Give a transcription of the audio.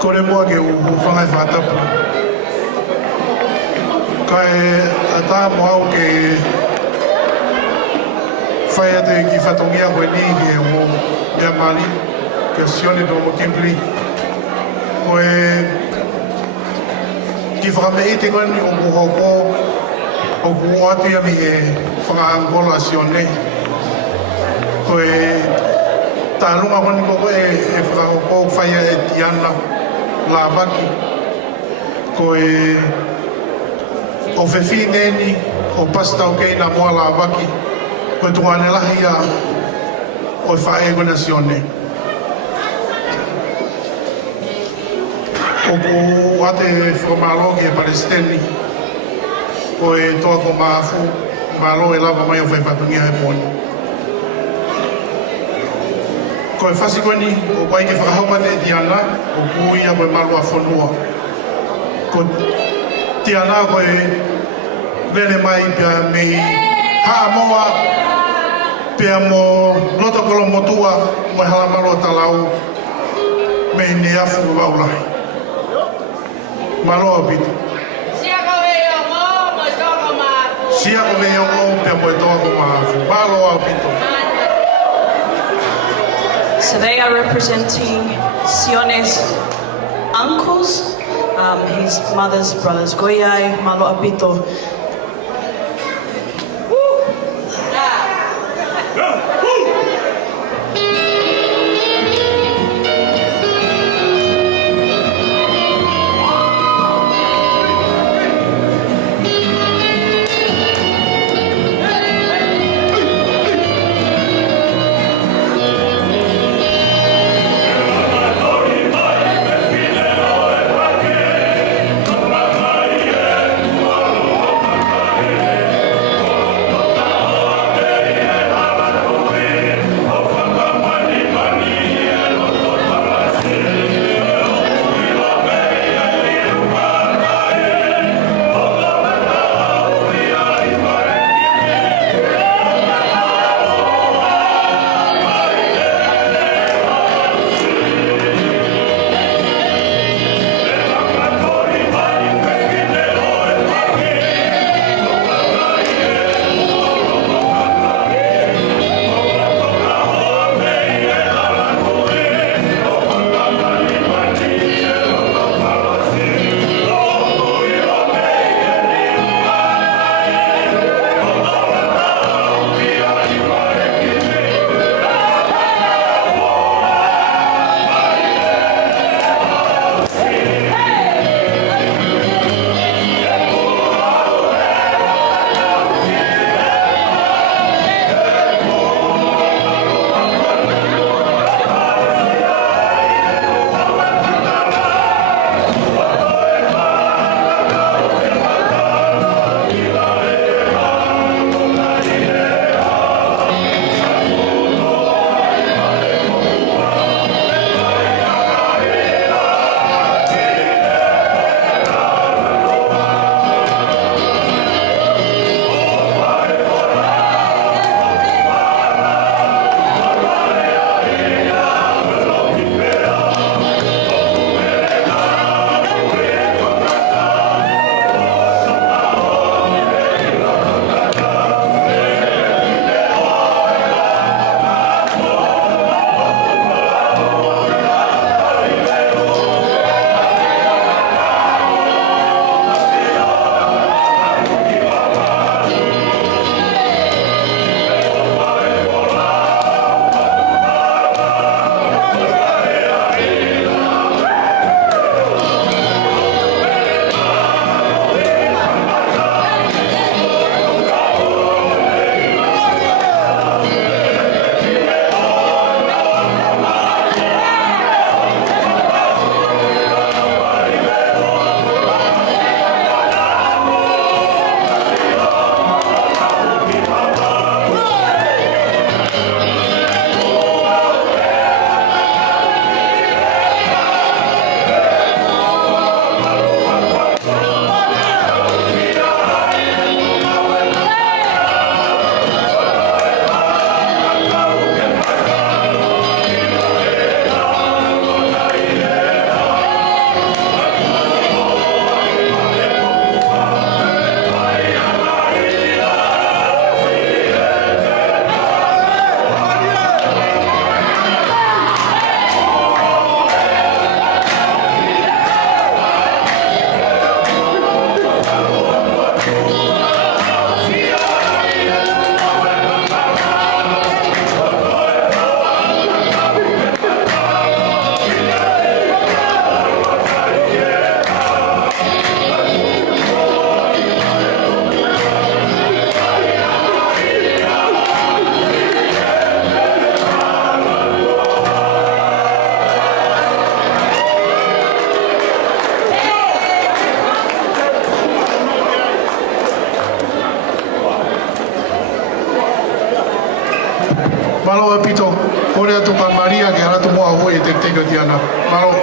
Kore mua ke u whangai whātapu. Kai a tā moau ke whai atu ki whatongia koe ni ke o mea mali, ke sione do mo Kimpli. Koe ki whakamei te koe ni o kuhoko, o kuho atu ia mi e whakaangola sione. Koe tā runga koni koko e whakako whaia e tiana la waki. Koe o whewhi neni o pasta o kei na moa la waki. Koe tuane lahi a o whae kona sione. O ku ate whakamalo ki e Palestini. Koe toa ko maafu, malo e lava mai o whaipatungia e poni. Koe whasi koe ni, o pai ke whakahauma te tiana, o kuia koe malua whanua. Ko tiana koe lele mai pia mei haa moa, pia mo loto kolo motua, mo hala malua talau, mei ne afu waulahi. Maloa pito. Sia ko veiongo, mo toko maafu. Sia ko veiongo, pia mo toko maafu. Maloa pito. So they are representing Sione's uncles, his mother's brothers, Goyai, Malo Apito. Malo apito, kore atu ka Maria ke haratu mo ahu e te teko tiana. Malo.